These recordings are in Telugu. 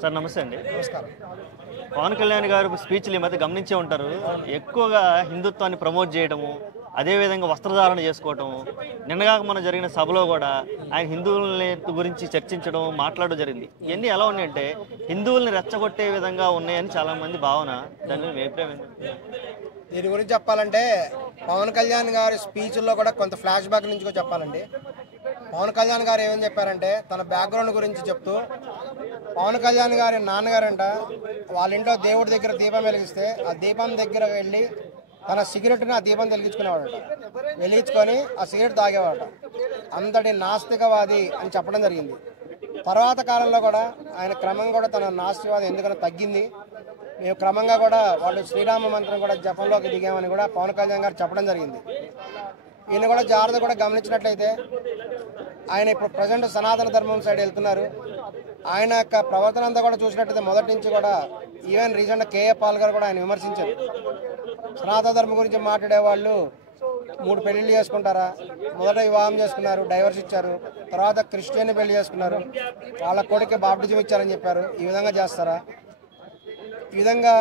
సార్ నమస్తే అండి. నమస్కారం. పవన్ కళ్యాణ్ గారు స్పీచ్లు ఈ మధ్య గమనించే ఉంటారు. ఎక్కువగా హిందుత్వాన్ని ప్రమోట్ చేయడము, అదేవిధంగా వస్త్రధారణ చేసుకోవటము. నిన్నగాక మన జరిగిన సభలో కూడా ఆయన హిందువులని గురించి చర్చించడం, మాట్లాడడం జరిగింది. ఇవన్నీ ఎలా ఉన్నాయంటే హిందువుల్ని రెచ్చగొట్టే విధంగా ఉన్నాయని చాలామంది భావన. దాని మీద మీ అభిప్రాయం ఏంటి? దీని గురించి చెప్పాలంటే పవన్ కళ్యాణ్ గారి స్పీచ్ల్లో కూడా కొంత ఫ్లాష్ బ్యాక్ నుంచి కూడా చెప్పాలండి. పవన్ కళ్యాణ్ గారు ఏమని చెప్పారంటే తన బ్యాక్గ్రౌండ్ గురించి చెప్తూ, పవన్ కళ్యాణ్ గారి నాన్నగారంట వాళ్ళ ఇంట్లో దేవుడి దగ్గర దీపం వెలిగిస్తే ఆ దీపం దగ్గర వెళ్ళి తన సిగరెట్ని ఆ దీపం వెలిగించుకునేవాడట. వెలిగించుకొని ఆ సిగరెట్ తాగేవాడట. అంతటి నాస్తికవాది అని చెప్పడం జరిగింది. తర్వాత కాలంలో కూడా ఆయన క్రమంగా కూడా తన నాస్తికవాదం ఎందుకని తగ్గింది. మేము క్రమంగా కూడా వాళ్ళు శ్రీరామ మంత్రం కూడా జపంలోకి దిగామని కూడా పవన్ కళ్యాణ్ గారు చెప్పడం జరిగింది. ఈయన కూడా జాగ్రత్త కూడా గమనించినట్లయితే ఆయన ఇప్పుడు ప్రజెంట్ సనాతన ధర్మం సైడ్ వెళ్తున్నారు. ఆయన యొక్క ప్రవర్తన అంతా కూడా చూసినట్లయితే మొదటి నుంచి కూడా ఈవెన్ రీసెంట్గా కేఏ పాల్ గారు కూడా ఆయన విమర్శించారు. సనాతన ధర్మం గురించి మాట్లాడే వాళ్ళు 3 పెళ్లిళ్ళు చేసుకుంటారా, మొదట వివాహం చేసుకున్నారు, డైవర్స్ ఇచ్చారు, తర్వాత క్రిస్టియన్ పెళ్లి చేసుకున్నారు, వాళ్ళ కొడుకు బాప్టిజం ఇచ్చారని చెప్పారు. ఈ విధంగా చేస్తారా? ఈ విధంగా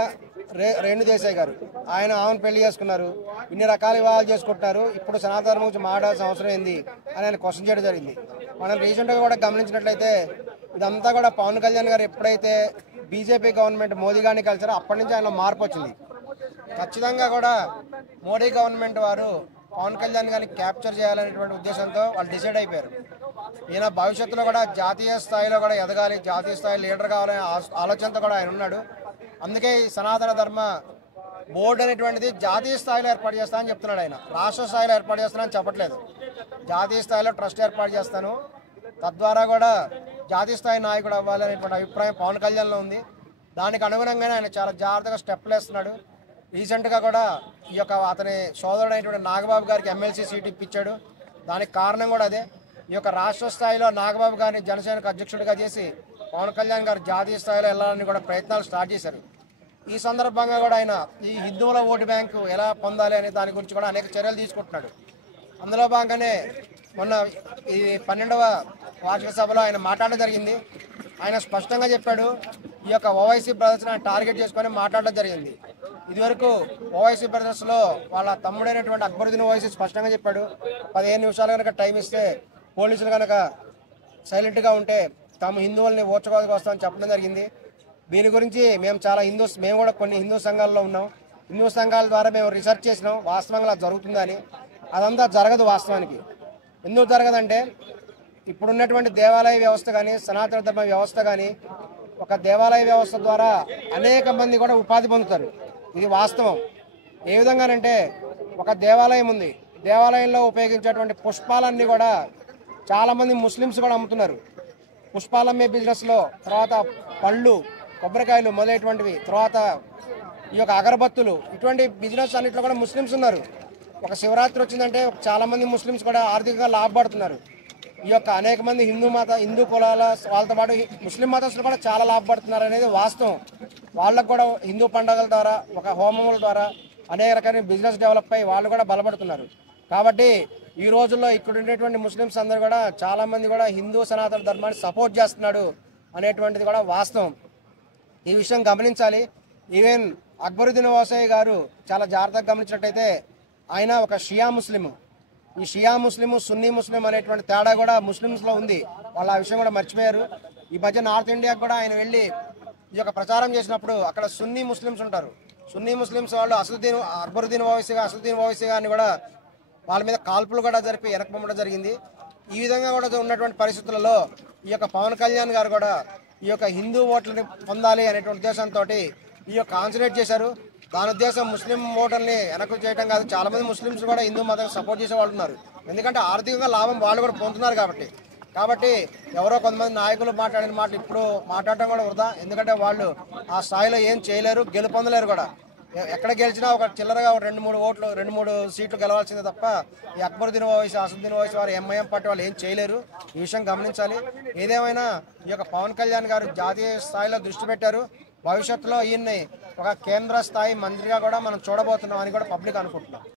రేణు దేశాయ్ గారు ఆయన ఆమెను పెళ్లి చేసుకున్నారు, ఇన్ని రకాల వివాహాలు చేసుకుంటున్నారు, ఇప్పుడు సనాతన ధర్మం గురించి మాట్లాడాల్సిన అవసరం ఏంది అని ఆయన క్వశ్చన్ చేయడం జరిగింది. మనం రీసెంట్గా కూడా గమనించినట్లయితే ఇదంతా కూడా పవన్ కళ్యాణ్ గారు ఎప్పుడైతే బీజేపీ గవర్నమెంట్ మోదీ గారిని కలిసారో అప్పటి నుంచి ఆయన మార్పు వచ్చింది. ఖచ్చితంగా కూడా మోడీ గవర్నమెంట్ వారు పవన్ కళ్యాణ్ గారిని క్యాప్చర్ చేయాలనేటువంటి ఉద్దేశంతో వాళ్ళు డిసైడ్ అయిపోయారు. ఈయన భవిష్యత్తులో కూడా జాతీయ స్థాయిలో కూడా ఎదగాలి, జాతీయ స్థాయి లీడర్ కావాలనే ఆలోచనతో కూడా ఆయన ఉన్నాడు. అందుకే ఈ సనాతన ధర్మ బోర్డు అనేటువంటిది జాతీయ స్థాయిలో ఏర్పాటు చేస్తానని చెప్తున్నాడు. ఆయన రాష్ట్ర స్థాయిలో ఏర్పాటు చేస్తానని చెప్పట్లేదు. జాతీయ స్థాయిలో ట్రస్ట్ ఏర్పాటు చేస్తాను, తద్వారా కూడా జాతీయ స్థాయి నాయకుడు అవ్వాలనేటువంటి అభిప్రాయం పవన్ కళ్యాణ్లో ఉంది. దానికి అనుగుణంగానే ఆయన చాలా జాగ్రత్తగా స్టెప్లు వేస్తున్నాడు. రీసెంట్గా కూడా ఈ యొక్క అతని సోదరుడు అయినటువంటి నాగబాబు గారికి ఎమ్మెల్సీ సీట్ ఇప్పించాడు. దానికి కారణం కూడా అదే. ఈ యొక్క రాష్ట్ర స్థాయిలో నాగబాబు గారిని జనసేనకు అధ్యక్షుడిగా చేసి పవన్ కళ్యాణ్ గారు జాతీయ స్థాయిలో వెళ్ళాలని కూడా ప్రయత్నాలు స్టార్ట్ చేశారు. ఈ సందర్భంగా కూడా ఆయన ఈ హిందువుల ఓటు బ్యాంకు ఎలా పొందాలి అనే దాని గురించి కూడా అనేక చర్యలు తీసుకుంటున్నాడు. అందులో భాగంగానే మొన్న ఈ 12వ వార్షిక సభలో ఆయన మాట్లాడడం జరిగింది. ఆయన స్పష్టంగా చెప్పాడు, ఈ యొక్క ఓవైసీ బ్రదర్స్ని ఆయన టార్గెట్ చేసుకొని మాట్లాడడం జరిగింది. ఇదివరకు ఓవైసీ బ్రదర్స్లో వాళ్ళ తమ్ముడైనటువంటి అక్బరుద్దీన్ ఓవైసీ స్పష్టంగా చెప్పాడు, 15 నిమిషాలు కనుక టైం ఇస్తే పోలీసులు కనుక సైలెంట్గా ఉంటే తాము హిందువుల్ని ఓర్చుకోవాల్సి వస్తామని చెప్పడం జరిగింది. దీని గురించి మేము కూడా కొన్ని హిందూ సంఘాల్లో ఉన్నాం. హిందూ సంఘాల ద్వారా మేము రీసెర్చ్ చేసినాం, వాస్తవంగా అలా జరుగుతుందని. అదంతా జరగదు. వాస్తవానికి ఎందుకు జరగదంటే ఇప్పుడున్నటువంటి దేవాలయ వ్యవస్థ కానీ సనాతన ధర్మ వ్యవస్థ కానీ ఒక దేవాలయ వ్యవస్థ ద్వారా అనేక మంది కూడా ఉపాధి పొందుతారు. ఇది వాస్తవం. ఏ విధంగానంటే ఒక దేవాలయం ఉంది, దేవాలయంలో ఉపయోగించేటువంటి పుష్పాలన్నీ కూడా చాలామంది ముస్లిమ్స్ కూడా అమ్ముతున్నారు. పుష్పాలమ్మే బిజినెస్లో, తర్వాత పళ్ళు, కొబ్బరికాయలు మొదలైనటువంటివి, తర్వాత ఈ యొక్క అగరబత్తులు, ఇటువంటి బిజినెస్ అన్నింటిలో కూడా ముస్లిమ్స్ ఉన్నారు. ఒక శివరాత్రి వచ్చిందంటే చాలామంది ముస్లిమ్స్ కూడా ఆర్థికంగా లాభపడుతున్నారు. ఈ యొక్క అనేక మంది హిందూ కులాల వాళ్ళతో పాటు ముస్లిం మతస్థులు కూడా చాలా లాభపడుతున్నారు అనేది వాస్తవం. వాళ్ళకు కూడా హిందూ పండుగల ద్వారా, ఒక హోమముల ద్వారా అనేక రకాల బిజినెస్ డెవలప్ అయ్యి వాళ్ళు కూడా బలపడుతున్నారు. కాబట్టి ఈ రోజుల్లో ఇక్కడ ఉండేటువంటి ముస్లిమ్స్ అందరూ కూడా చాలామంది కూడా హిందూ సనాతన ధర్మాన్ని సపోర్ట్ చేస్తున్నాడు అనేటువంటిది కూడా వాస్తవం. ఈ విషయం గమనించాలి. ఈవెన్ అక్బరుద్దీన్ ఓవైసీ గారు చాలా జాగ్రత్తగా గమనించినట్టయితే ఆయన ఒక షియా ముస్లిం. ఈ షియా ముస్లిం, సున్నీ ముస్లిం అనేటువంటి తేడా కూడా ముస్లిమ్స్లో ఉంది. వాళ్ళు ఆ విషయం కూడా మర్చిపోయారు. ఈ మధ్య నార్త్ ఇండియాకు కూడా ఆయన వెళ్ళి ఈ యొక్క ప్రచారం చేసినప్పుడు అక్కడ సున్నీ ముస్లిమ్స్ ఉంటారు. సున్నీ ముస్లిమ్స్ వాళ్ళు అక్బరుద్దీన్ ఓవైసీ గారిని కూడా వాళ్ళ మీద కాల్పులు కూడా జరిపి వెనకబొమ్మడం జరిగింది. ఈ విధంగా కూడా ఉన్నటువంటి పరిస్థితులలో ఈ యొక్క పవన్ కళ్యాణ్ గారు కూడా ఈ యొక్క హిందూ ఓట్లని పొందాలి అనేటువంటి ఉద్దేశంతో ఈ యొక్క కాన్సన్ట్రేట్ చేశారు. దాని ఉద్దేశం ముస్లిం ఓటర్ని వెనక్కి చేయడం కాదు. చాలామంది ముస్లిమ్స్ కూడా హిందూ మతం సపోర్ట్ చేసే వాళ్ళు ఉన్నారు. ఎందుకంటే ఆర్థికంగా లాభం వాళ్ళు కూడా పొందుతున్నారు కాబట్టి ఎవరో కొంతమంది నాయకులు మాట్లాడిన మాటలు ఇప్పుడు మాట్లాడటం కూడా వృధా. ఎందుకంటే వాళ్ళు ఆ స్థాయిలో ఏం చేయలేరు, గెలుపొందలేరు కూడా. ఎక్కడ గెలిచినా ఒక చిల్లరగా 2-3 సీట్లు గెలవాల్సిందే తప్ప ఈ అక్బరుద్దీన్ ఓవైసీ, అసదుద్దీన్ ఓవైసీ వారు ఎంఐఎం పార్టీ వాళ్ళు ఏం చేయలేరు. ఈ విషయం గమనించాలి. ఏదేమైనా ఈ యొక్క పవన్ కళ్యాణ్ గారు జాతీయ స్థాయిలో దృష్టి పెట్టారు. భవిష్యత్తులో ఈయన్ని ఒక కేంద్ర స్థాయి మంత్రిగా కూడా మనం చూడబోతున్నాం అని కూడా పబ్లిక్ అనుకుంటున్నాం.